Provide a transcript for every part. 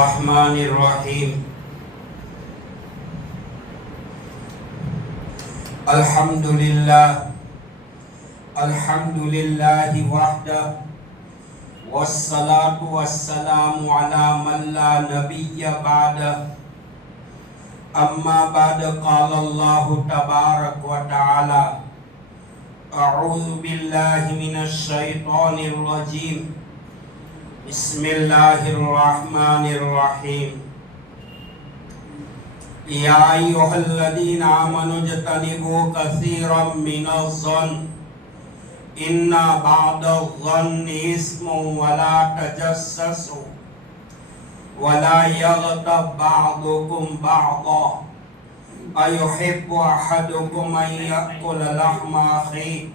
الرحمن الرحیم الحمدللہ وحدہ والصلاة والسلام علی من لا نبی بعدہ اما بعد قال اللہ تبارک و تعالی اعوذ باللہ من الشیطان الرجیم بسم اللہ الرحمن الرحیم یا ایھا الذین آمنوا اجتنبوا کثیرا من الظن ان بعض الظن اثم ولا تجسسوا ولا یغتب بعضکم بعضا ایحب احدکم ان یأکل لحم اخیہ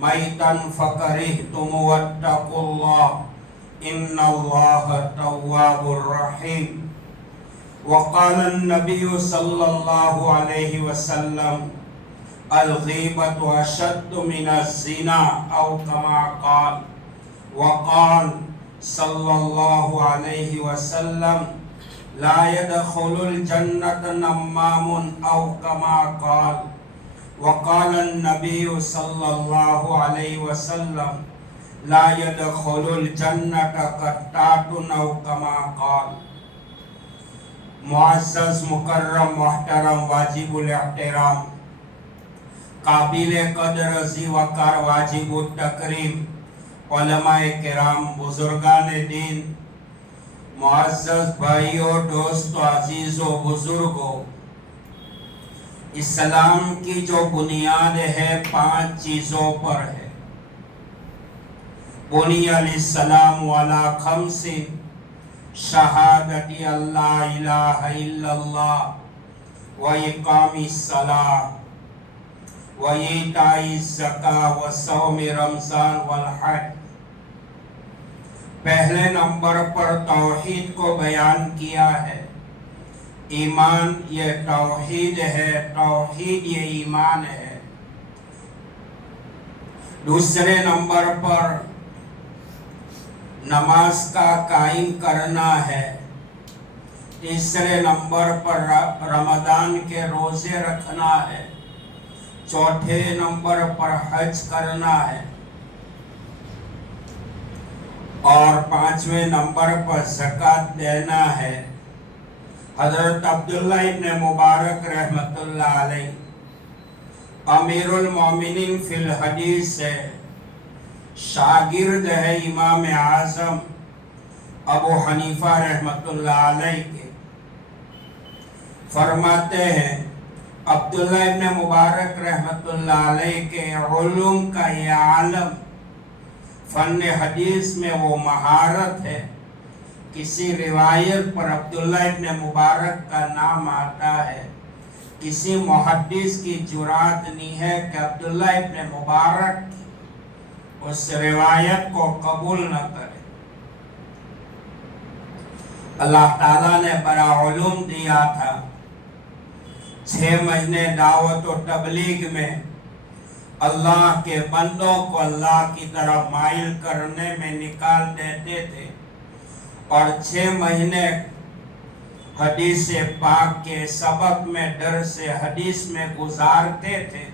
میتا فکرہتم واتقوا اللہ ان اللہ تواب الرحیم وقال النبی صلی اللہ علیہ وسلم الغیبۃ اشد من الزنا او کما قال وقال صلی اللہ علیہ وسلم لا يدخل الجنة نمام او کما قال وقال النبی صلی اللہ علیہ وسلم لا يدخل الجنة قطات او کما قال۔ معزز مکرم محترم واجب الاحترام قابل قدر ذی وقار واجب التکریم علماء کرام بزرگان دین معزز بھائیوں دوستو عزیزو بزرگو، اسلام کی جو بنیاد ہے 5 چیزوں پر ہے۔ بنی الاسلام علی 5 شہادت اللہ الہ الا اللہ و اقام الصلاۃ و ایتاء الزکاۃ و صوم رمضان والحج۔ پہلے نمبر پر توحید کو بیان کیا ہے۔ ایمان یہ توحید ہے، توحید یہ ایمان ہے۔ دوسرے نمبر پر نماز کا قائم کرنا ہے۔ تیسرے نمبر پر رمضان کے روزے رکھنا ہے۔ چوتھے نمبر پر حج کرنا ہے اور 5ویں نمبر پر زکوٰۃ دینا ہے۔ حضرت عبداللہ ابن مبارک رحمۃ اللہ علیہ امیر المومنین فی الحدیث ہے، شاگرد ہے امام اعظم ابو حنیفہ رحمۃ اللہ علیہ کے۔ فرماتے ہیں عبداللہ ابن مبارک رحمۃ اللہ علیہ کے علوم کا یہ عالم، فن حدیث میں وہ مہارت ہے۔ کسی روایت پر عبداللہ ابن مبارک کا نام آتا ہے، کسی محدث کی جرات نہیں ہے کہ عبداللہ ابن مبارک اس روایت کو قبول نہ کرے۔ اللہ تعالیٰ نے بڑا علوم دیا تھا۔ 6 مہینے دعوت و تبلیغ میں اللہ کے بندوں کو اللہ کی طرف مائل کرنے میں نکال دیتے تھے، اور 6 مہینے حدیث پاک کے سبق میں درس حدیث میں گزارتے تھے۔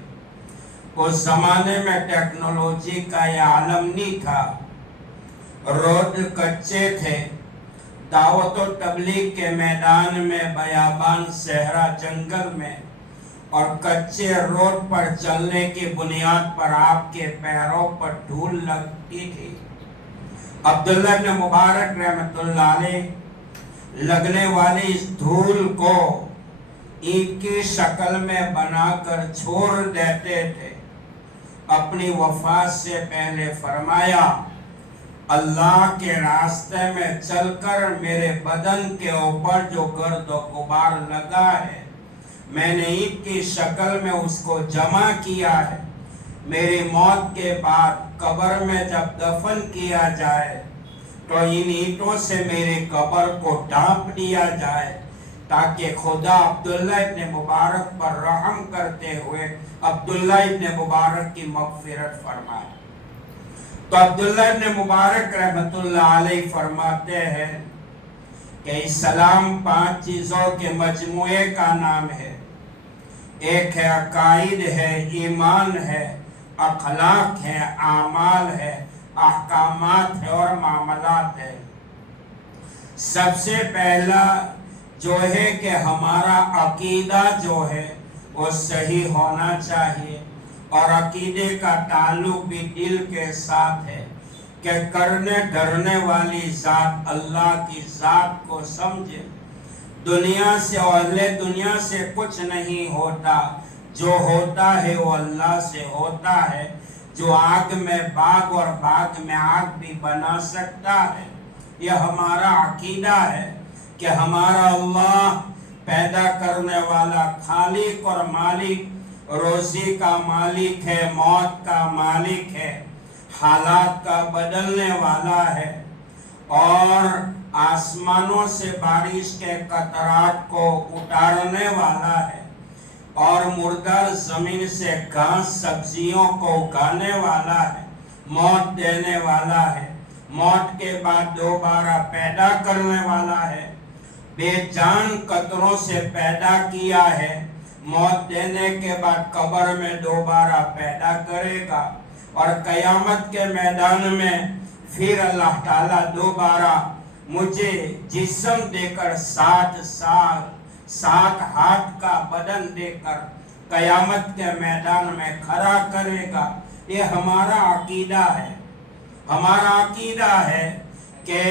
اس زمانے میں ٹیکنالوجی کا یہ عالم نہیں تھا، روڈ کچے تھے۔ دعوت و تبلیغ کے میدان میں، بیابان صحرا جنگل میں اور کچے روڈ پر چلنے کی بنیاد پر آپ کے پیروں پر دھول لگتی تھی۔ عبداللہ بن مبارک رحمۃ اللہ علیہ لگنے والی اس دھول کو اینٹ کی شکل میں بنا کر چھوڑ دیتے تھے۔ اپنی وفات سے پہلے فرمایا، اللہ کے راستے میں چل کر میرے بدن کے اوپر جو گرد و غبار لگا ہے، میں نے اینٹ کی شکل میں اس کو جمع کیا ہے۔ میری موت کے بعد قبر میں جب دفن کیا جائے تو ان اینٹوں سے میری قبر کو ڈھانپ دیا جائے، تاکہ خدا عبداللہ ابن مبارک پر رحم کرتے ہوئے عبداللہ ابن مبارک کی مغفرت فرمائے۔ تو عبداللہ ابن مبارک رحمۃ اللہ علیہ فرماتے ہیں کہ اسلام 5 چیزوں کے مجموعے کا نام ہے. ایک ہے عقائد ہے، ایمان ہے، اخلاق ہے، اعمال ہے، احکامات ہے اور معاملات ہے. سب سے پہلا جو ہے کہ ہمارا عقیدہ جو ہے وہ صحیح ہونا چاہیے، اور عقیدے کا تعلق بھی دل کے ساتھ ہے کہ کرنے ڈرنے والی ذات اللہ کی ذات کو سمجھے. دنیا سے اور اہل دنیا سے کچھ نہیں ہوتا، جو ہوتا ہے وہ اللہ سے ہوتا ہے، جو آگ میں باغ اور باغ میں آگ بھی بنا سکتا ہے. یہ ہمارا عقیدہ ہے کہ ہمارا اللہ پیدا کرنے والا خالق اور مالک، روزی کا مالک ہے، موت کا مالک ہے، حالات کا بدلنے والا ہے، اور آسمانوں سے بارش کے قطرات کو اتارنے والا ہے، اور مردہ زمین سے گھاس سبزیوں کو اگانے والا ہے، موت دینے والا ہے، موت کے بعد دوبارہ پیدا کرنے والا ہے، بے جان قطروں سے پیدا کیا ہے، موت دینے کے بعد قبر میں دوبارہ پیدا کرے گا، اور قیامت کے میدان میں پھر اللہ تعالیٰ دوبارہ مجھے جسم دے کر 7 سال 7 ہاتھ کا بدن دے کر قیامت کے میدان میں کھڑا کرے گا. یہ ہمارا عقیدہ ہے. ہمارا عقیدہ ہے کہ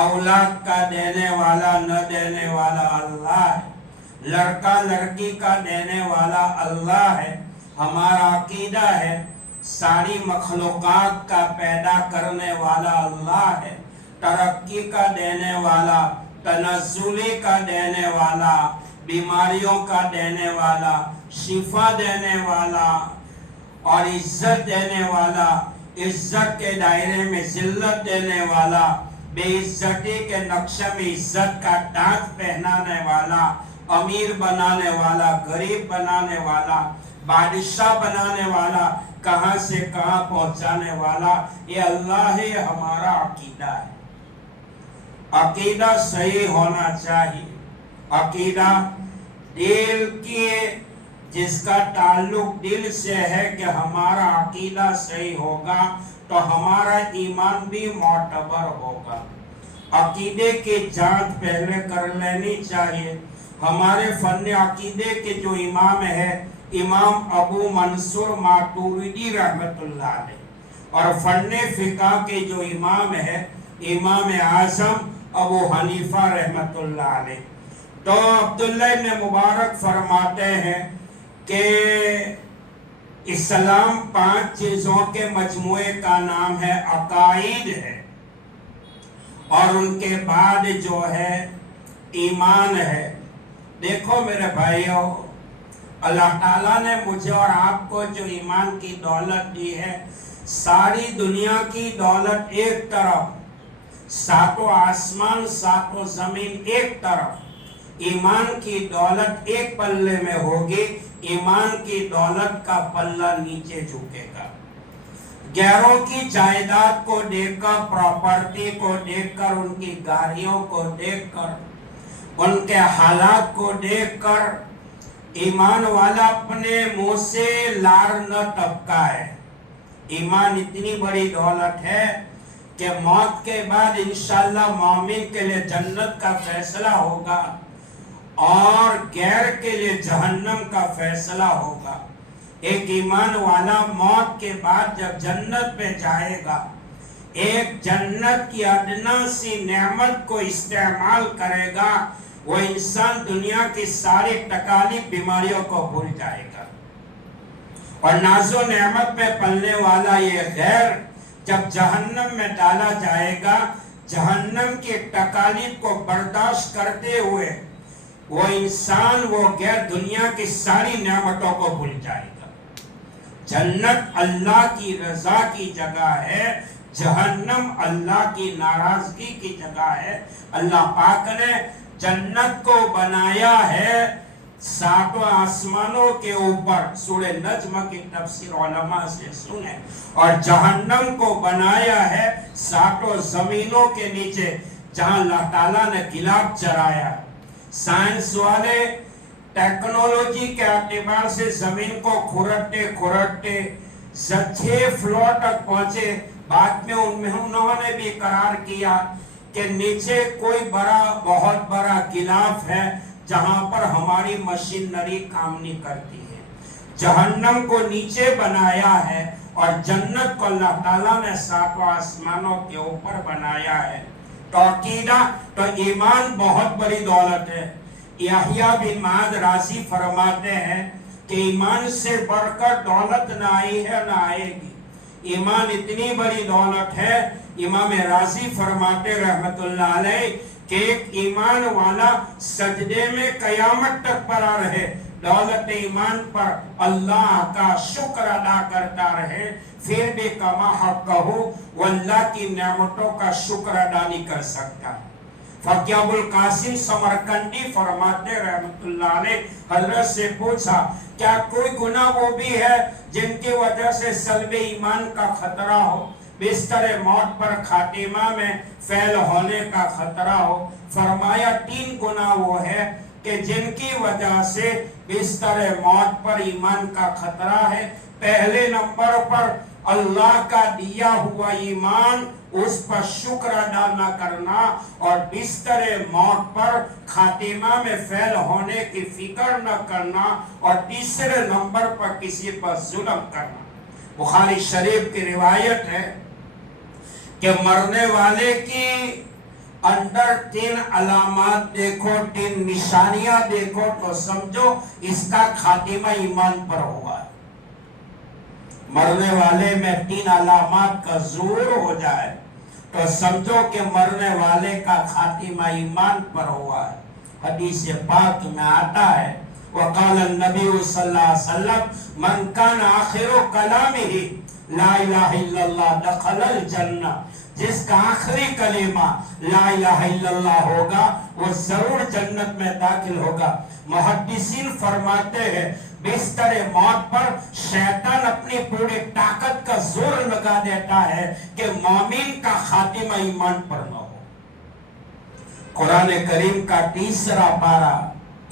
اولاد کا دینے والا نہ دینے والا اللہ ہے، لڑکا لڑکی کا دینے والا اللہ ہے. ہمارا عقیدہ ہے ساری مخلوقات کا پیدا کرنے والا اللہ ہے، ترقی کا دینے والا، تنزلی کا دینے والا، بیماریوں کا دینے والا، شفا دینے والا اور عزت دینے والا، عزت کے دائرے میں ذلت دینے والا، بے عزتی کے نقشے میں عزت کا تاج پہنانے والا، امیر بنانے والا، غریب بنانے والا، بادشاہ بنانے والا، کہاں سے کہاں پہنچانے والا. یہ اللہ ہے. ہمارا عقیدہ ہے. عقیدہ صحیح ہونا چاہیے. عقیدہ دل کی، جس کا تعلق دل سے ہے کہ ہمارا عقیدہ صحیح ہوگا تو ہمارا ایمان بھی معتبر ہوگا. عقیدے کی جانچ پہلے کر لینی چاہیے. ہمارے فن عقیدے کے جو امام ہے امام ابو منصور ماتوریدی رحمت اللہ علیہ، اور فن فقہ کے جو امام ہے امام اعظم ابو حنیفہ رحمت اللہ علیہ. تو عبداللہ ابن مبارک فرماتے ہیں کہ اسلام 5 چیزوں کے مجموعے کا نام ہے، عقائد ہے، اور ان کے بعد جو ہے ایمان ہے. دیکھو میرے بھائیوں، اللہ تعالیٰ نے مجھے اور آپ کو جو ایمان کی دولت دی ہے، ساری دنیا کی دولت ایک طرف، 7 آسمان 7 زمین ایک طرف، ایمان کی دولت ایک پلے میں ہوگی. ایمان کی دولت کا پلہ نیچے جھکے گا. غیروں کی جائیداد کو دیکھ کر، پراپرٹی کو دیکھ کر، ان کی گاڑیوں کو دیکھ کر، ان کے حالات کو دیکھ کر ایمان والا اپنے منہ سے لار نہ ٹپکائے. ایمان اتنی بڑی دولت ہے کہ موت کے بعد انشاءاللہ مومن کے لیے جنت کا فیصلہ ہوگا اور غیر کے لیے جہنم کا فیصلہ ہوگا. ایک ایمان والا موت کے بعد جب جنت پہ جائے گا، ایک جنت کی ادنا سی نعمت کو استعمال کرے گا، وہ انسان دنیا کی ساری تکالیف بیماریوں کو بھول جائے گا. اور ناز و نعمت میں پلنے والا یہ غیر جب جہنم میں ڈالا جائے گا، جہنم کی تکالیف کو برداشت کرتے ہوئے وہ انسان، وہ غیر دنیا کی ساری نعمتوں کو بھول جائے گا. جنت اللہ کی رضا کی جگہ ہے، جہنم اللہ کی ناراضگی کی جگہ ہے. اللہ پاک نے جنت کو بنایا ہے 7 آسمانوں کے اوپر، سورہ نجم کی تفسیر علماء سے سنیں، اور جہنم کو بنایا ہے 7 زمینوں کے نیچے. جہاں اللہ تعالیٰ نے گلاب چرایا. سائنس والے ٹیکنالوجی کے اعتبار سے زمین کو کھرٹتے کھرٹتے 6 فلور تک پہنچے. بعد میں انہوں نے بھی قرار کیا کہ نیچے کوئی بہت بڑا غلاف ہے جہاں پر ہماری مشینری کام نہیں کرتی ہے. جہنم کو نیچے بنایا ہے اور جنت کو اللہ تعالیٰ نے 7 آسمانوں کے اوپر بنایا ہے. تو عقیدہ تو ایمان بہت بڑی دولت ہے. یحییٰ بن معاذ رازی فرماتے ہیں کہ ایمان سے بڑھ کر دولت نہ آئی ہے نہ آئے گی. ایمان اتنی بڑی دولت ہے. امام رازی فرماتے رحمت اللہ علیہ کہ ایک ایمان والا سجدے میں قیامت تک پڑا رہے, دولت ایمان پر اللہ کا شکر ادا کرتا رہے, پھر بھی کما حق کہو وہ اللہ کی نعمتوں کا شکر ادا نہیں کر سکتا. فقیہ ابو القاسم سمرقندی فرماتے رحمت اللہ علیہ, حضرت سے پوچھا کیا کوئی گناہ وہ بھی ہے جن کی وجہ سے سلب ایمان کا خطرہ ہو, بستر موت پر خاتمہ میں فیل ہونے کا خطرہ ہو؟ فرمایا 3 گناہ وہ ہے کہ جن کی وجہ سے بستر موت پر ایمان کا خطرہ ہے. پہلے نمبر پر اللہ کا دیا ہوا ایمان, اس پر شکر ادا نہ کرنا, اور بستر موت پر خاتمہ میں فیل ہونے کی فکر نہ کرنا, اور تیسرے نمبر پر کسی پر ظلم کرنا. بخاری شریف کی روایت ہے کہ مرنے والے کی اندر 3 علامات دیکھو, 3 نشانیاں دیکھو تو سمجھو اس کا خاتمہ ایمان پر ہوا ہے. مرنے والے میں 3 علامات کا ظہور ہو جائے تو سمجھو کہ مرنے والے کا خاتمہ ایمان پر ہوا ہے. حدیث پاک میں آتا ہے وقال النبی صلی اللہ علیہ وسلم من کان آخر کلامہ لا الہ الا اللہ دخل الجنہ, جس کا آخری کلمہ لا الہ الا اللہ ہوگا وہ ضرور جنت میں داخل ہوگا. محدثین فرماتے ہیں بستر موت پر شیطان اپنی پوری طاقت کا زور لگا دیتا ہے کہ مومن کا خاتمہ ایمان پر نہ ہو. قرآن کریم کا 3 پارہ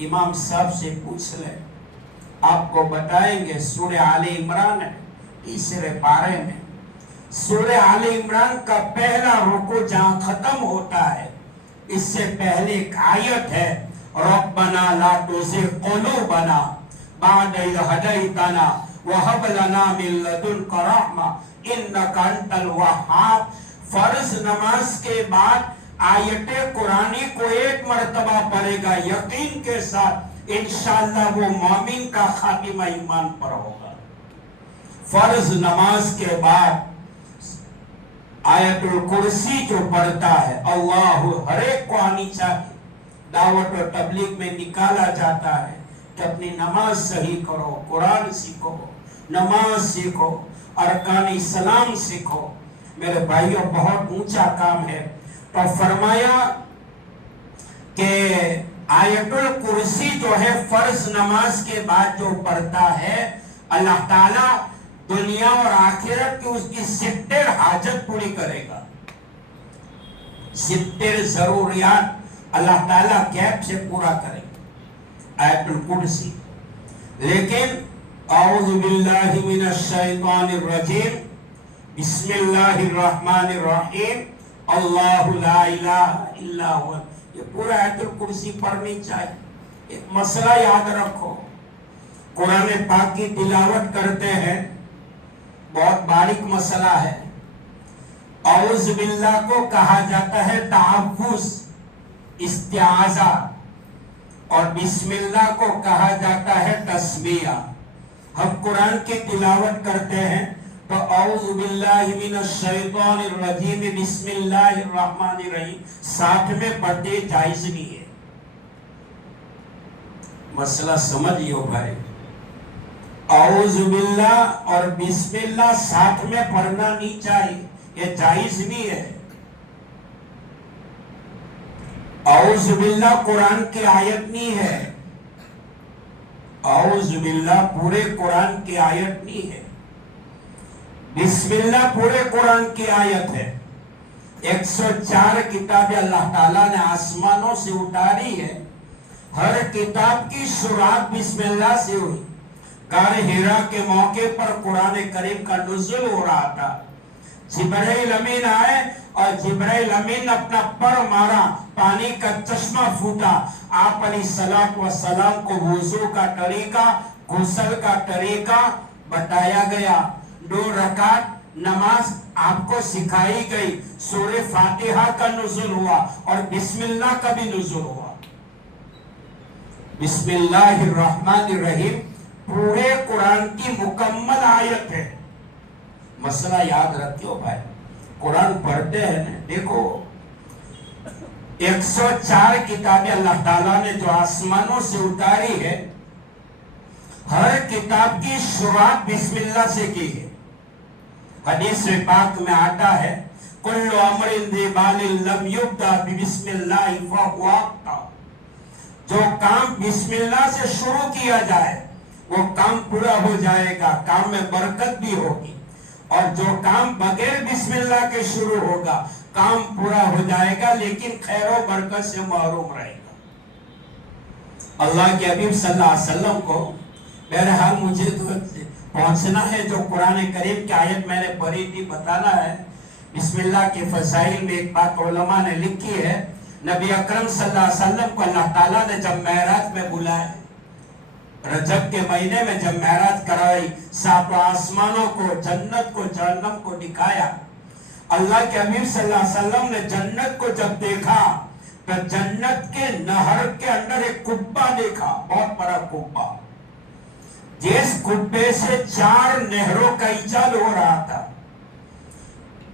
امام صاحب سے پوچھ لیں, آپ کو بتائیں گے. سورہ آل عمران ہے 3 پارے میں. سورہ آل عمران کا پہلا رکوع جہاں ختم ہوتا ہے, اس سے پہلے ایک آیت ہے ربنا لا تزغ قلوبنا بعد اذ ہدیتنا وہب لنا من لدنک رحمہ انک انت الوہاب. فرض نماز کے بعد آیت قرآنی کو 1 مرتبہ پڑھے گا یقین کے ساتھ, انشاءاللہ وہ مومن کا خاتمہ ایمان پر ہوگا. فرض نماز کے بعد آیت الکرسی جو پڑھتا ہے اللہ ہر ایک کو آنی چاہیے. دعوت و تبلیغ میں نکالا جاتا ہے کہ اپنی نماز صحیح کرو, قرآن سیکھو, نماز سیکھو, ارکان اسلام سیکھو. میرے بھائیوں بہت اونچا کام ہے. تو فرمایا کہ آیت الکرسی جو ہے فرض نماز کے بعد جو پڑھتا ہے اللہ تعالیٰ دنیا اور آخرت کی اس کی 70 حاجت پوری کرے گا. 70 ضروریات اللہ تعالیٰ غیب سے پورا کرے گا آیت الکرسی. لیکن اعوذ باللہ من الشیطان الرجیم بسم اللہ الرحمن الرحیم اللہ لا الہ الا هو, یہ پورا آیت الکرسی پڑھنی چاہیے. ایک مسئلہ یاد رکھو, قرآن پاک کی تلاوت کرتے ہیں, بہت باریک مسئلہ ہے. اعوذ باللہ کو کہا جاتا ہے تعوذ, استعاذہ, اور بسم اللہ کو کہا جاتا ہے تسمیہ. ہم قرآن کی تلاوت کرتے ہیں تو اعوذ باللہ من الشیطان الرجیم بسم اللہ الرحمن الرحیم ساتھ میں پڑھتے جائز نہیں ہے. مسئلہ سمجھیو بھائی, اعوذ باللہ اور بسم اللہ ساتھ میں پڑھنا نہیں چاہیے, یہ جائز نہیں ہے. اعوذ باللہ قرآن کی آیت نہیں ہے, اعوذ باللہ پورے قرآن کی آیت نہیں ہے. بسم اللہ پورے قرآن کی آیت ہے. 104 किताबें अल्लाह ताला ने आसमानों से उतारी है। हर किताब की शुरुआत बिस्मिल्लाह से हुई। गारे हिरा के मौके पर कुरान करीम का नुज़ुल हो रहा था। जिब्राइल अमीन आए और जिब्राइल अमीन अपना पर मारा, पानी का चश्मा फूटा। आप अलैहिस्सलातु वस्सलाम को वुजू का तरीका, गुस्ल का तरीका बताया गया। 2 रकात नमाज आपको सिखाई गई। सूरह फातिहा का नुज़ुल हुआ और बिस्मिल्लाह का भी नुज़ुल हुआ। बिस्मिल्लाहिर्रहमानिर्रहीम पूरे कुरान की मुकम्मल आयत है। मसला याद रखियो भाई, कुरान पढ़ते हैं ना, देखो 104 किताबें अल्लाह ताला ने जो आसमानों से उतारी है, हर किताब की शुरुआत बिस्मिल्लाह से की है। हदीस पाक में आता है, कुल्लु अमरिन दिबालिन लम युब्दा बिस्मिल्लाह फहुवा अख्ता। जो काम बिस्मिल्लाह से शुरू किया जाए वो काम पूरा हो जाएगा, काम में बरकत भी होगी। और जो काम बगैर बिस्मिल्लाह के शुरू होगा काम पूरा हो जाएगा लेकिन खैर और बरकत से महरूम रहेगा। अल्लाह के हबीब सल्लल्लाहु अलैहि वसल्लम को बहरहाल मुझे तो पहुंचना है। जो कुरान करीम की आयत मैंने पढ़ी थी बताना है। बिस्मिल्लाह के फज़ाइल में एक बात उलमा ने लिखी है, नबी अकरम सल्लल्लाहु अलैहि वसल्लम को अल्लाह ताला ने जब मेराज में बुलाया, रजब के महीने में जब मेराज कराई, 7 आसमानों को, जन्नत को, जहन्नम को दिखाया। अल्लाह के हबीब सल्लल्लाहु अलैहि वसल्लम ने जन्नत को जब देखा तो जन्नत के नहर के अंदर एक कुब्बा देखा, बहुत बड़ा कुब्बा, जिस कुब्बे से 4 नहरों का इजाल हो रहा था।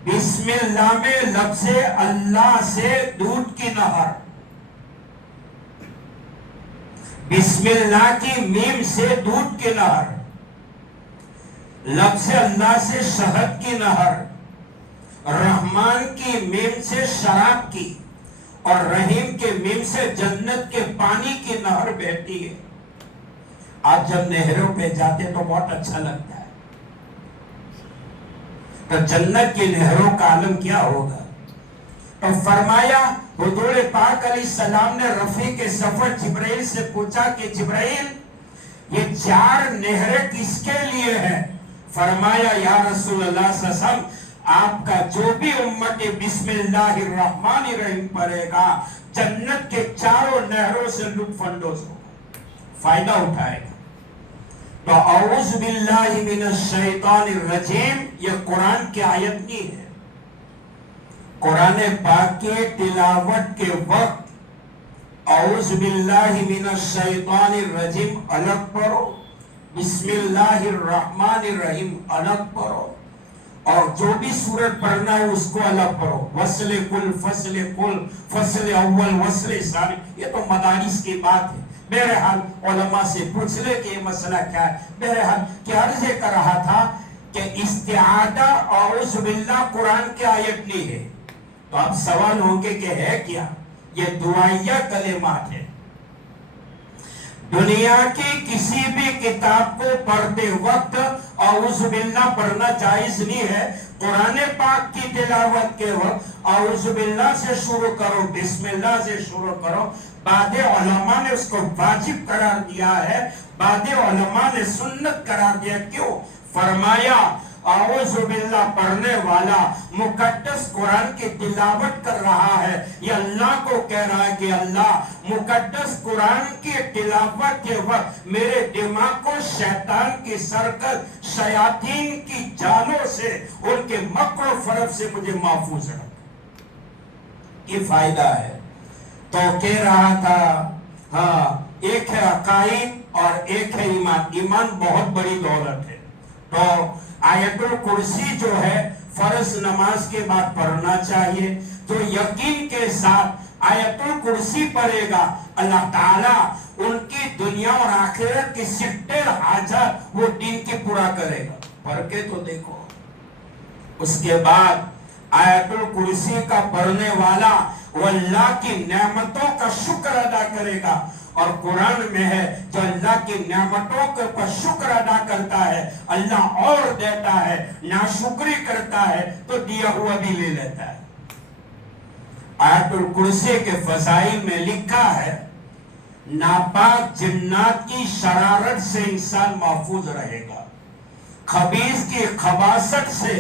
बिस्मिल्लाह में लफ्ज़े अल्लाह से दूध की नहर, बिस्मिल्लाह की मीम से दूध की नहर, लफ्ज़ अल्लाह से शहद की नहर, रहमान की मीम से शराब की और रहीम के मीम से जन्नत के पानी की नहर बहती है। आज जब नहरों पे जाते तो बहुत अच्छा लगता है। तो जन्नत की नहरों का आलम क्या होगा। तो फरमाया, हुजूर पाक अलैहिस्सलाम ने रफी के सफर जिब्राइल से पूछा कि जिब्राइल ये 4 नहरें किसके लिए हैं। फरमाया, या रसूलल्लाह सल्लल्लाहु अलैहि वसल्लम, आपका जो भी उम्मत बिस्मिल्लाहिर्रहमानिर्रहीम पढ़ेगा जन्नत के 4 नहरों से लुत्फ अंदोज होगा, फायदा उठाएगा। तो औज़ु बिल्लाहि मिनश शैतानिर रजीम, ये कुरान की आयत नहीं है। कुरान पाक के तिलावत के वक्त औज़ु बिल्लाहि मिनश शैतानिर रजीम अलग पढ़ो, बिस्मिल्लाहिर्रहमानिर्रहीम अलग पढ़ो, और जो भी सूरत पढ़ना है उसको अलग पढ़ो। वस्ले कुल, फसले कुल, फसले अव्वल, वस्ले सानी, ये तो मदारिस की बात है। बहरहाल उलमा से पूछ ले कि ये मसला क्या है। बहरहाल क्या अर्ज़ कर रहा था कि इस्तिआदा औज़ु बिल्लाह कुरान की आयत नहीं है। तो आप सवाल होंगे कि है क्या, ये दुआया कलेमात है। दुनिया की किसी भी किताब को पढ़ते वक्त औज़ु बिल्लाह पढ़ना जायज नहीं है। कुरान पाक की तिलावत के वक्त औज़ु बिल्लाह से शुरू करो, बिस्मिल्लाह से शुरू करो। बादे उलमा ने उसको वाजिब करार दिया है, बादे उलमा ने सुन्नत करार दिया। क्यों? फरमाया, औज़ु बिल्लाह पढ़ने वाला मुकद्दस कुरान की तिलावत कर रहा है, ये अल्लाह को कह रहा है कि अल्लाह मुकद्दस कुरान की तिलावत के वक्त मेरे दिमाग को शैतान की सरकत, शयातीन की जालों से, उनके मक्र फरब से मुझे महफूज रख। ये फायदा है। तो कह रहा था, हाँ, एक है अकाईद और एक है ईमान। ईमान बहुत बड़ी दौलत है। तो आयतुल कुर्सी जो है फर्ज नमाज के बाद पढ़ना चाहिए। जो यकीन के साथ आयतुल कुर्सी पढ़ेगा, अल्लाह ताला उनकी दुनिया और आखिरत की 70 हाजत वो दिन की पूरा करेगा। पढ़ के तो देखो। उसके बाद आयतुल कुर्सी का पढ़ने वाला वो अल्लाह की नेमतों का शुक्र अदा करेगा। और कुरान में है, जो अल्लाह की नेमतों के पर शुक्र अदा करता है अल्लाह और देता है, नाशुक्री करता है तो दिया हुआ भी ले लेता है। आयतुल कुर्सी के फजाइल में लिखा है, नापाक जिन्नात की शरारत से इंसान महफूज रहेगा, खबीस की खबासत से,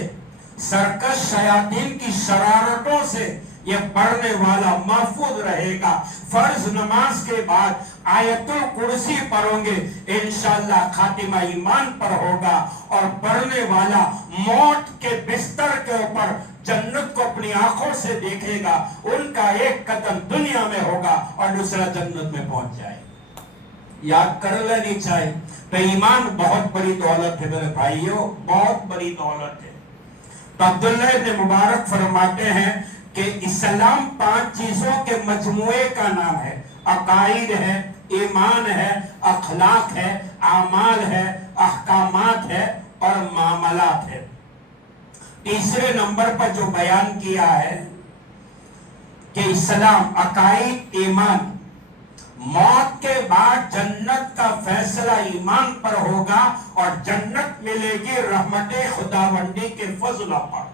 सरकश शयातीन की शरारतों से ये पढ़ने वाला महफूज रहेगा। फर्ज नमाज के बाद आयतुल कुर्सी पढ़ोगे, इंशाअल्लाह खातिमा ईमान पर होगा, और पढ़ने वाला मौत के बिस्तर के ऊपर जन्नत को अपनी आंखों से देखेगा। उनका एक कदम दुनिया में होगा और दूसरा जन्नत में पहुंच जाएगा। याद कर लेनी चाहिए। तो ईमान बहुत बड़ी दौलत है मेरे भाइयों, बहुत बड़ी दौलत है। तो अब्दुल्लाह इब्न मुबारक फरमाते हैं कि इस्लाम 5 चीजों के मजमुए का नाम है। अकाइद है, ईमान है, अखलाक है, आमाल है, अहकामात है और मामलात है। तीसरे नंबर पर जो बयान किया है कि इस्लाम, अकाइद, ईमान, मौत के बाद जन्नत का फैसला ईमान पर होगा और जन्नत मिलेगी रहमते खुदावंदी के फजल पर।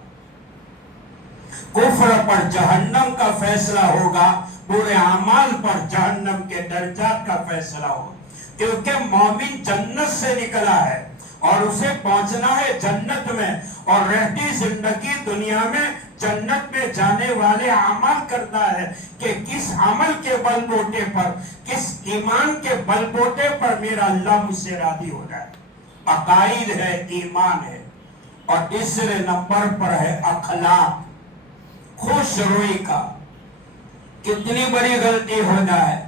कुफ्र पर जहन्नम का फैसला होगा, पूरे अमाल पर जहन्नम के दर्जात का फैसला होगा। क्योंकि मोमिन जन्नत से निकला है और उसे पहुंचना है जन्नत में, और रहती जिंदगी दुनिया में जन्नत में जाने वाले अमल करता है कि किस अमल के बलबूते पर, किस ईमान के बलबूते पर मेरा अल्लाह मुझसे राजी हो जाए। अकाइद है, ईमान है। और तीसरे नंबर पर है अखलाक, खुश रोई का। कितनी बड़ी गलती हो जाए,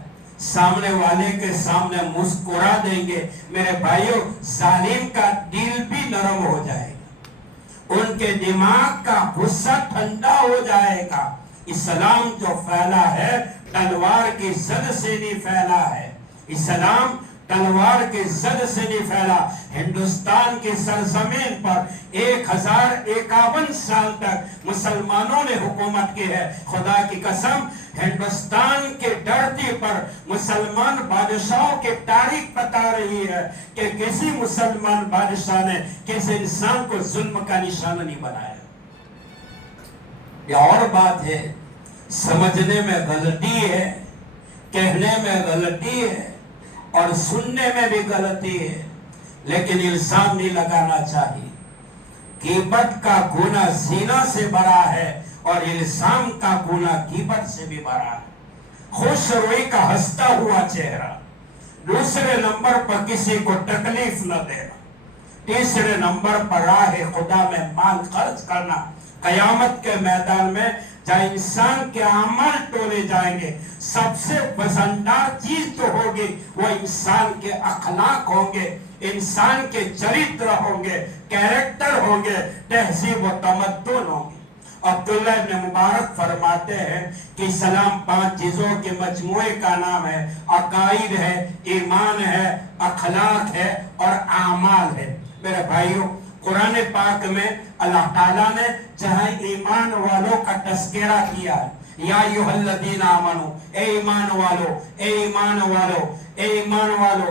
सामने वाले के सामने मुस्कुरा देंगे मेरे भाइयों, जालिम का दिल भी नरम हो जाएगा, उनके दिमाग का गुस्सा ठंडा हो जाएगा। इस्लाम जो फैला है तलवार की जद से नहीं फैला है, इस्लाम तलवार के जद से नहीं फैला। हिंदुस्तान के सरजमीन पर 1051 साल तक मुसलमानों ने हुकूमत की है। खुदा की कसम, हिंदुस्तान के धरती पर मुसलमान बादशाहों की तारीख बता रही है कि किसी मुसलमान बादशाह ने किसी इंसान को जुल्म का निशाना नहीं बनाया। यह और बात है, समझने में गलती है, कहने में गलती है और सुनने में भी गलती है, लेकिन इल्जाम नहीं लगाना चाहिए। ग़ीबत का गुनाह ज़िना से बड़ा है और इल्जाम का गुनाह ग़ीबत से भी बड़ा है। खुश रोई का हंसता हुआ चेहरा, दूसरे नंबर पर किसी को तकलीफ न देना, तीसरे नंबर पर राह खुदा में माल खर्च करना। कयामत के मैदान में जहाँ इंसान के अमल तोले जाएंगे, सबसे वजनदार चीज जो होगी वो इंसान के अखलाक होंगे, इंसान के चरित्र होंगे, कैरेक्टर होंगे, तहजीब व तमद्दुन होंगे। अब्दुल्लाह इब्न मुबारक फरमाते हैं कि इस्लाम 5 चीजों के मजमुए का नाम है। अकाइद है, ईमान है, अखलाक है और आमाल है। मेरे भाइयों, कुरान पाक में अल्लाह ताला ने जहाँ ईमान वालों का तस्करा किया है, या अय्युहल्लज़ीना आमनू, ए ईमान वालो, ए ईमान वालो, ए ईमान वालो,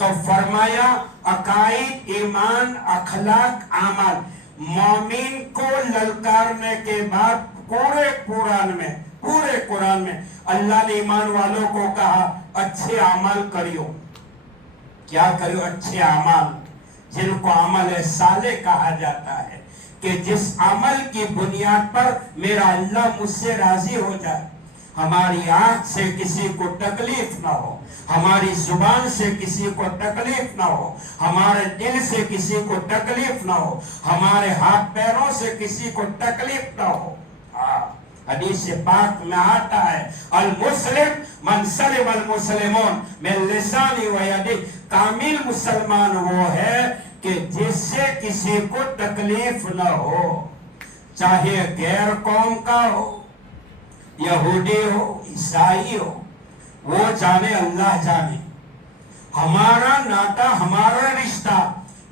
तो फरमाया अकाइद, ईमान, अखलाक, आमल। मोमिन को ललकारने के बाद पूरे कुरान में अल्लाह ने ईमान वालों को कहा अच्छे अमल करियो। क्या करियो? अच्छे अमल, जिनको अमल साले कहा जाता है, कि जिस अमल की बुनियाद पर मेरा अल्लाह मुझसे राजी हो जाए। हमारी आंख से किसी को तकलीफ ना हो, हमारी जुबान से किसी को तकलीफ ना हो, हमारे दिल से किसी को तकलीफ ना हो, हमारे हाथ पैरों से किसी को तकलीफ ना हो। हदीस पाक में आता है, अल मुस्लिम मन सलिम अल मुस्लिमून मिन लिसानी व यदी। कामिल मुसलमान वो है कि जिससे किसी को तकलीफ न हो, चाहे गैर कौम का हो, यहूदी हो, ईसाई हो, वो जाने अल्लाह जाने। हमारा नाता, हमारा रिश्ता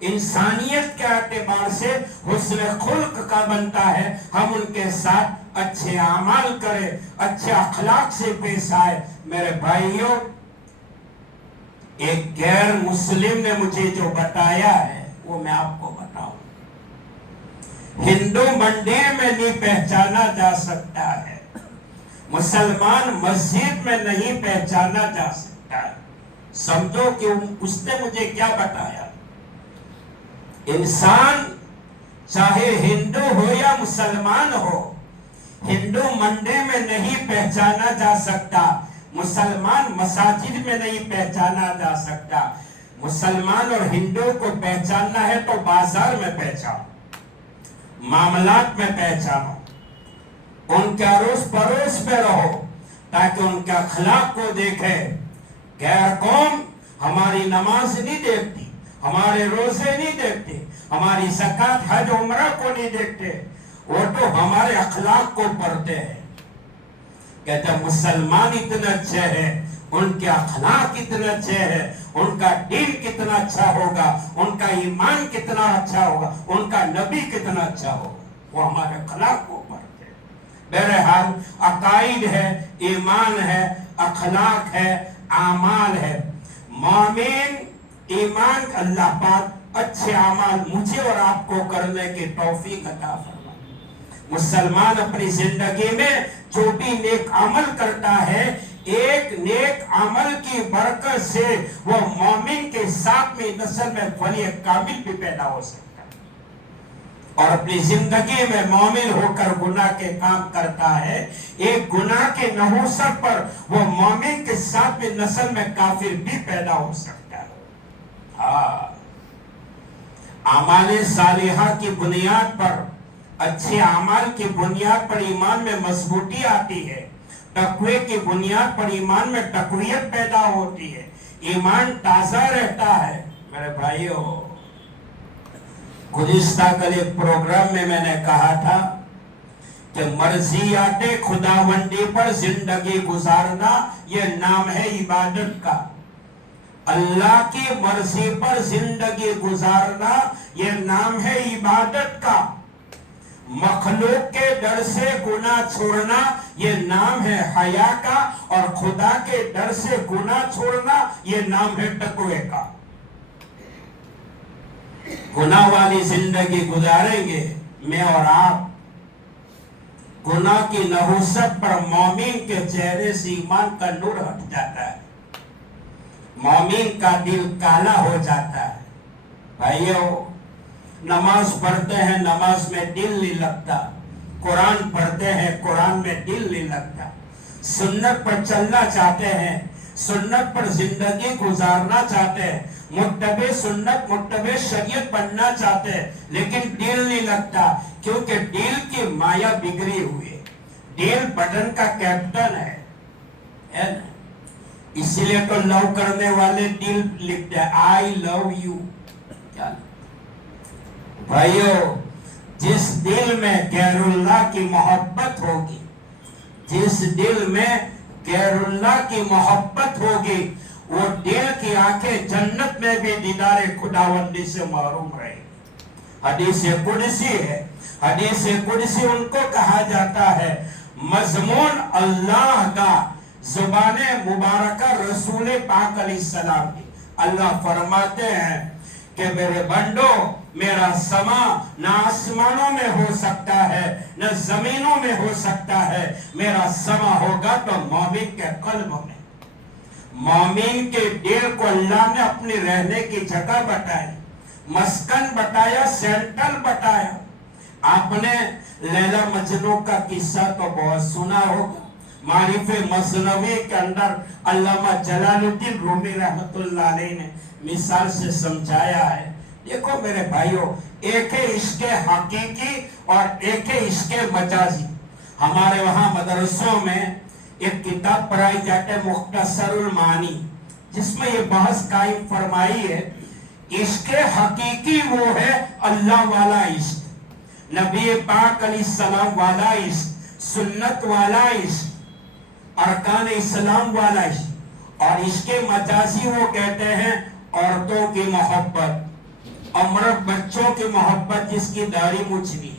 इंसानियत के एतबार से हुस्न खुल्क का बनता है। हम उनके साथ अच्छे अमाल करें, अच्छे अखलाक से पेश आए। मेरे भाइयों, एक गैर मुस्लिम ने मुझे जो बताया है वो मैं आपको बताऊं। हिंदू मंदिर में नहीं पहचाना जा सकता है, मुसलमान मस्जिद में नहीं पहचाना जा सकता है। समझो कि उसने मुझे क्या बताया, इंसान चाहे हिंदू हो या मुसलमान हो, हिंदू मंडे में नहीं पहचाना जा सकता, मुसलमान मसाजिद में नहीं पहचाना जा सकता। मुसलमान और हिंदू को पहचानना है तो बाजार में पहचानो, मामलात में पहचानो, उनके अड़ोस पड़ोस में रहो, ताकि उनके अखलाक को देखे। गैर कौम हमारी नमाज नहीं देखती, हमारे रोजे नहीं देखते, हमारी ज़कात हज उम्रा को नहीं देखते, वो तो हमारे अखलाक को पढ़ते हैं। कहते मुसलमान इतने अच्छे हैं, उनके अखलाक इतने अच्छे हैं, उनका दीन कितना अच्छा होगा, उनका ईमान कितना अच्छा होगा, उनका नबी कितना अच्छा होगा, वो हमारे अखलाक को पढ़ते हैं। बहरहाल अकाइद है, ईमान है, अखलाक है, आमाल है। मोमिन ईमान, अल्लाह पाक अच्छे अमाल मुझे और आपको करने की तौफीक अता फरमाए। मुसलमान अपनी जिंदगी में जो भी नेक अमल करता है, एक नेक अमल की बरकत से वो मोमिन के सातवीं नस्ल में वली कामिल भी पैदा हो सकता है। और अपनी जिंदगी में मोमिन होकर गुनाह के काम करता है, एक गुनाह के नहुसत पर वो मोमिन के सातवीं नस्ल में काफिर भी पैदा हो सकता है। हाँ, आमाल सालिहा की बुनियाद पर, अच्छे आमाल की बुनियाद पर ईमान में मजबूती आती है, तकवे की बुनियाद पर ईमान में तकवियत पैदा होती है, ईमान ताजा रहता है। मेरे भाइयों, गुज़िश्ता कल एक प्रोग्राम में मैंने कहा था कि मर्जियाते खुदावंदी पर जिंदगी गुजारना ये नाम है इबादत का। अल्लाह की मर्जी पर जिंदगी गुजारना ये नाम है इबादत का। मखलूक के डर से गुनाह छोड़ना ये नाम है हया का, और खुदा के डर से गुनाह छोड़ना ये नाम है तकवे का। गुनाह वाली जिंदगी गुजारेंगे मैं और आप, गुनाह की नहुसत पर मोमिन के चेहरे से ईमान का नूर हट जाता है, मोमिन का दिल काला हो जाता है। भाइयों, नमाज पढ़ते हैं, नमाज में दिल नहीं लगता, कुरान पढ़ते हैं, कुरान में दिल नहीं लगता, सुन्नत पर चलना चाहते हैं, सुन्नत पर जिंदगी गुजारना चाहते हैं, मुत्तबे सुन्नत मुत्तबे शरीयत बनना चाहते हैं, लेकिन दिल नहीं लगता, क्योंकि दिल की माया बिगड़ी हुई है। दिल बदन का कैप्टन है ना? इसलिए तो लव करने वाले दिल लिखते हैं आई लव यू। क्या भाइयों, जिस दिल में गैरुल्लाह की मोहब्बत होगी, जिस दिल में गैरुल्लाह की मोहब्बत होगी, वो दिल की आंखें जन्नत में भी दीदारे खुदावंदी से महरूम रहेगी। हदीस कुदसी है, हदीस कुदसी उनको कहा जाता है मजमून अल्लाह का, जुबाने मुबारका रसूल पाक अलैहिस्सलाम की। अल्लाह फरमाते हैं कि मेरे बंदो, मेरा समा न आसमानों में हो सकता है, न जमीनों में हो सकता है, मेरा समा होगा तो मोमिन के कल्ब में। मोमिन के दिल को अल्लाह ने अपनी रहने की जगह बताई, मस्कन बताया, सेंट्रल बताया। आपने लैला मजनू का किस्सा तो बहुत सुना होगा, मारिफे मसनवी के अंदर अल्लामा जलालुद्दीन रूमी रहमतुल्लाह अलैह ने मिसाल से समझाया है। देखो मेरे भाइयों, एक है इश्क़ हकीकी और एक है इश्क़ मजाजी। हमारे वहाँ मदरसों में एक किताब पढ़ाई जाती है मुख्तसरुल मानी, जिसमें ये बहस कायम फरमाई है, इश्क़ हकीकी वो है अल्लाह वाला इश्क़, नबी पाक अलैहिस्सलाम वाला इश्क़, सुन्नत वाला इश्क़, अरकान इस्लाम वाला इश्क़। और इश्क़ मजाजी वो कहते हैं औरतों की मोहब्बत, अमरत बच्चों की मोहब्बत, जिसकी दाढ़ी मुछनी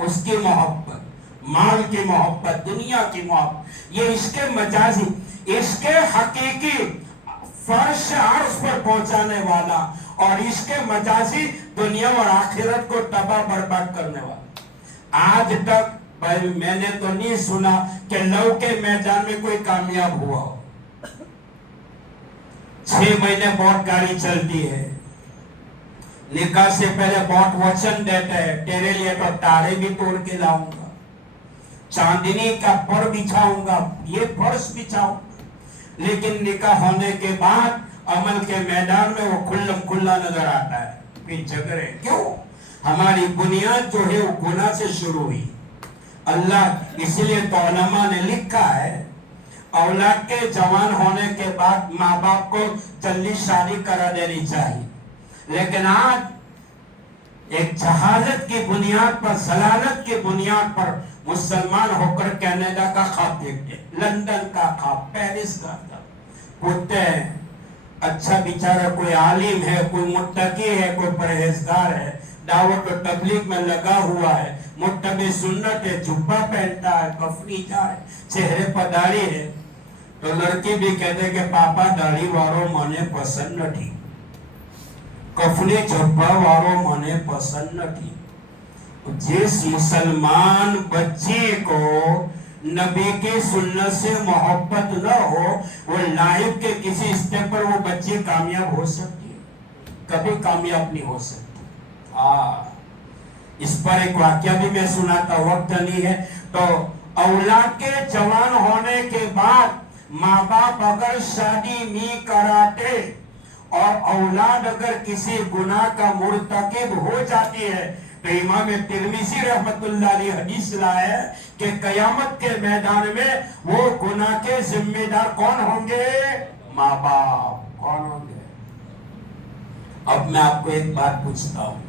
उसकी मोहब्बत, माल की मोहब्बत, दुनिया की मोहब्बत, ये इश्क़ मजाजी। इश्क़ हकीकी फर्श अर्श पर पहुंचाने वाला, और इश्क़ मजाजी दुनिया और आखिरत को तबाह बर्बाद करने वाला। आज तक भाई मैंने तो नहीं सुना कि लव के मैदान में कोई कामयाब हुआ हो। 6 महीने बहुत गाड़ी चलती है, निकाह से पहले बहुत वचन देते हैं, तेरे लिए तो तारे भी तोड़ के लाऊंगा, चांदनी का पर बिछाऊंगा, ये फर्श बिछाऊंगा, लेकिन निकाह होने के बाद अमल के मैदान में वो खुल्लम खुल्ला नजर आता है, फिर झगड़े। क्यों? हमारी बुनियाद जो है वो गुनाह से शुरू हुई। अल्लाह इसलिए तो उलमा ने लिखा है औलाद के जवान होने के बाद माँ बाप को जल्दी शादी करा देनी चाहिए, लेकिन आज एक जहालत की बुनियाद पर, जलालत की बुनियाद पर मुसलमान होकर कनाडा का ख्वाब देखते, लंदन का ख्वाब, पेरिस का पूछते हैं अच्छा बेचारा कोई आलिम है, कोई मुत्तकी है, कोई परहेजगार है, दावत और तबलीग में लगा हुआ है, मुत्तबी सुन्नत है, जुब्बा पहनता है, कफनीदार है, चेहरे पर दाढ़ी है, तो लड़की भी कहते कि पापा दाढ़ी वालों मने पसंद नहीं, कफनी जुब्बा वालों मने पसंद नहीं। जिस मुसलमान बच्चे को नबी की सुन्नत से मोहब्बत न हो, वो लाइफ के किसी स्टेप पर वो बच्ची कामयाब हो सकती है, कभी कामयाब नहीं हो सकती। इस पर एक वाक्या भी मैं सुनाता, वक्त नहीं है। तो औलाद के जवान होने के बाद माँ बाप अगर शादी नहीं कराते और औलाद अगर किसी गुनाह का मुर्तकिब हो जाती है, तो इमाम तिरमिज़ी रहमतुल्लाह अलैह हदीस लाया है कि कयामत के मैदान में वो गुनाह के जिम्मेदार कौन होंगे? माँ बाप। कौन होंगे? अब मैं आपको एक बात पूछता हूँ,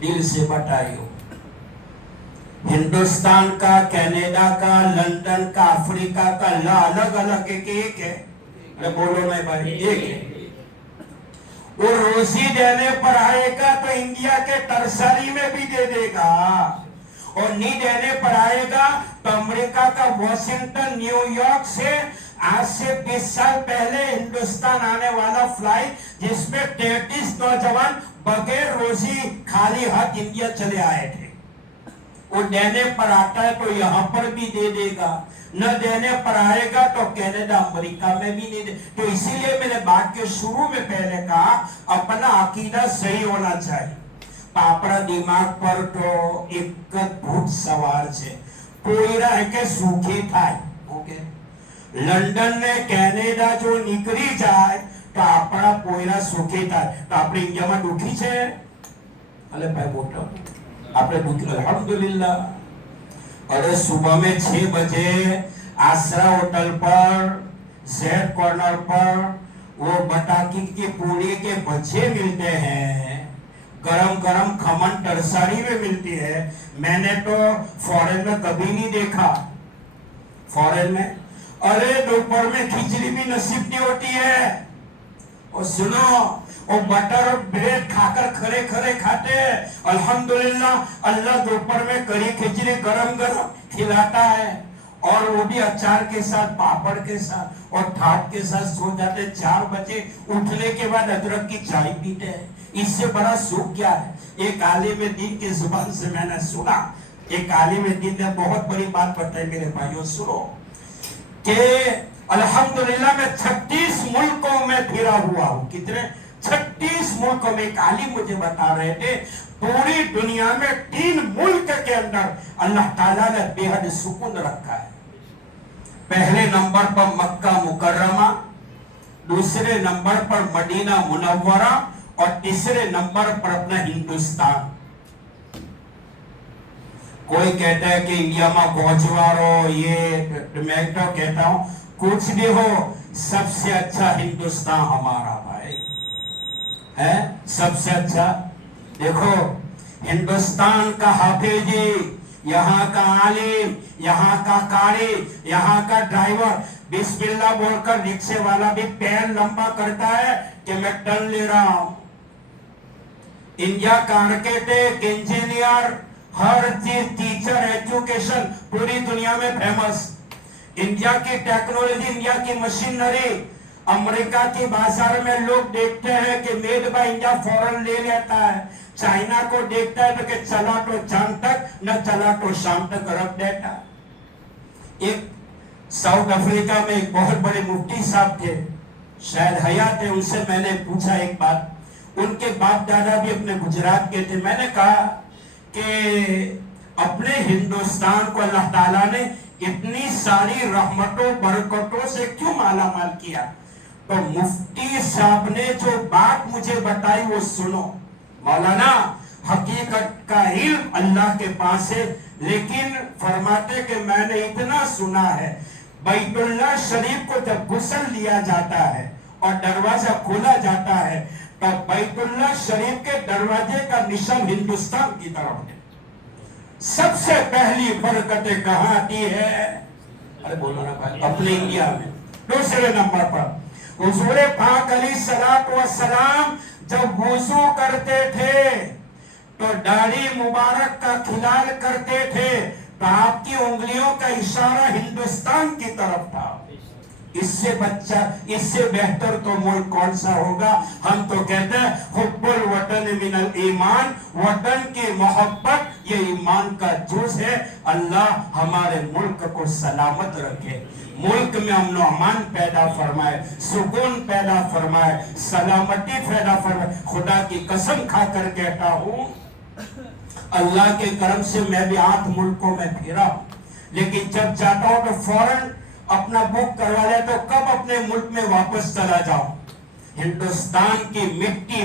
दिल से बताइए, हिंदुस्तान का, कनाडा का, लंदन का, अफ्रीका का अलग अलग एक है? अरे बोलो नहीं भाई, एक है। वो रोजी देने पर आएगा तो इंडिया के टर्सरी में भी दे देगा, और नहीं देने पर आएगा तो अमेरिका का वॉशिंगटन, न्यूयॉर्क से आज से 20 साल पहले हिंदुस्तान आने वाला फ्लाइट जिसमें 33 नौजवान बगैर रोजी खाली हाथ इंडिया चले आए थे, वो देने पर आता है तो यहाँ पर भी दे देगा, न देने पर आएगा तो कनाडा, अमेरिका में भी नहीं दे। तो इसीलिए मैंने बात के शुरू में पहले कहा अपना अकीदा सही होना चाहिए। आपरा दिमाग पर तो एक भूत सवार है, पोयरा है के सूखी थाय, ओके, लंडन ने कनाडा जो निकली जाए तो आपरा पोयरा सूखी थाय, तो આપણે ઇન્ડિયામાં દુખી છે? અલે ભાઈ બોટો આપણે દુખી, अल्हम्दुलिल्लाह। अरे सुबह में 6 बजे आसरा होटल पर, जेड कॉर्नर पर वो बटाकी की पूरी के बच्चे मिलते हैं, गरम गरम खमन टरसारी में मिलती है। मैंने तो फॉरेन में कभी नहीं देखा। फॉरेन में अरे दोपहर में खिचड़ी भी नसीब नहीं होती है। और सुनो, और बटर और ब्रेड खाकर खरे खरे खाते हैं। अल्हम्दुलिल्लाह अल्लाह दोपहर में करी खिचड़ी गरम गरम खिलाता है, और वो भी अचार के साथ, पापड़ के साथ और ठाट के साथ। सो जाते 4 बजे, उठने के बाद अदरक की चाय पीते हैं। इससे बड़ा सुख क्या है? एक आलिम दीन की जुबान से मैंने सुना, एक आलिम दीन ने बहुत बड़ी बात बताई मेरे भाइयों, सुनो कि अल्हम्दुलिल्लाह मैं 36 मुल्कों में फिरा हुआ हूँ। कितने? 36 मुल्कों में। एक आलिम मुझे बता रहे थे पूरी दुनिया में 3 मुल्क के अंदर अल्लाह ताला ने बेहद सुकून रखा है। पहले नंबर पर मक्का मुकर्रमा, दूसरे नंबर पर मदीना मुनव्वरा, और तीसरे नंबर पर अपना हिंदुस्तान। कोई कहता है कि इंडिया में गोजवारो ये, मैं तो कहता हूं कुछ भी हो, सबसे अच्छा हिंदुस्तान हमारा भाई है, सबसे अच्छा। देखो हिंदुस्तान का हाफिजी, यहाँ का आलिम, यहाँ का कारी, यहाँ का ड्राइवर बिस्मिल्लाह बोलकर रिक्शे वाला भी पैर लंबा करता है कि मैं टर्न ले रहा हूं। इंडिया का आर्किटेक्ट, इंजीनियर, हर चीज, टीचर, एजुकेशन पूरी दुनिया में फेमस। इंडिया की टेक्नोलॉजी, इंडिया की मशीनरी अमेरिका के बाजार में लोग देखते हैं कि मेड बाय इंडिया फौरन ले लेता है, चाइना को देखता है तो कि चला तो चांद तक न चला तो शाम तक रख देता है। एक साउथ अफ्रीका में एक बहुत बड़े मुफ्ती साहब थे, शायद हयात है, उनसे मैंने पूछा एक बात, उनके बाप दादा भी अपने गुजरात के थे। मैंने कहा कि अपने हिंदुस्तान को अल्लाह ताला ने इतनी सारी रहमतों बरकतों से क्यों माला माल किया? तो मुफ्ती साहब ने जो बात मुझे बताई वो सुनो। मौलाना, हकीकत का इल्म अल्लाह के पास है, लेकिन फरमाते कि मैंने इतना सुना है, बैतुल्लाह शरीफ को जब गुस्ल लिया जाता है और दरवाजा खोला जाता है तो बैतुल्लाह शरीफ के दरवाजे का निशान हिंदुस्तान की तरफ है। सबसे पहली बरकतें कहाँ आती है? अरे बोलो ना भाई, अपने इंडिया में। दूसरे नंबर पर हुजूर पाक अलैहिस्सलातु वस्सलाम जब वुजू करते थे तो दाढ़ी मुबारक का खिलाल करते थे तो आपकी उंगलियों का इशारा हिंदुस्तान की तरफ था। इससे बेहतर तो मुल्क कौन सा होगा? हम तो कहते हैं हुब्बुल वतन मिनल ईमान, वतन की मोहब्बत ये ईमान का जुज है। अल्लाह हमारे मुल्क को सलामत रखे, मुल्क में अमन अमान पैदा फरमाए, सुकून पैदा फरमाए, सलामती पैदा फरमाए। खुदा की कसम खाकर कहता हूँ, अल्लाह के करम से मैं भी 8 मुल्कों में फिरा, लेकिन जब जाता हूँ तो फौरन अपना बुक करवा ले तो कब अपने मुल्क में वापस चला जाऊं। हिंदुस्तान की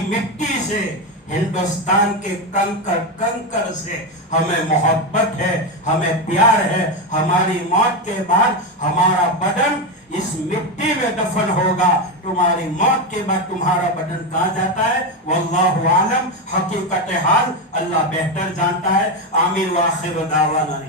मिट्टी से, हिंदुस्तान के कंकर से हमें मोहब्बत है, हमें प्यार है। हमारी मौत के बाद हमारा बदन इस मिट्टी में दफन होगा। तुम्हारी मौत के बाद तुम्हारा बदन कहाँ जाता है? वल्लाहु आलम, हकीकत हाल अल्लाह बेहतर जानता है। आमीन व आखिर दावाना।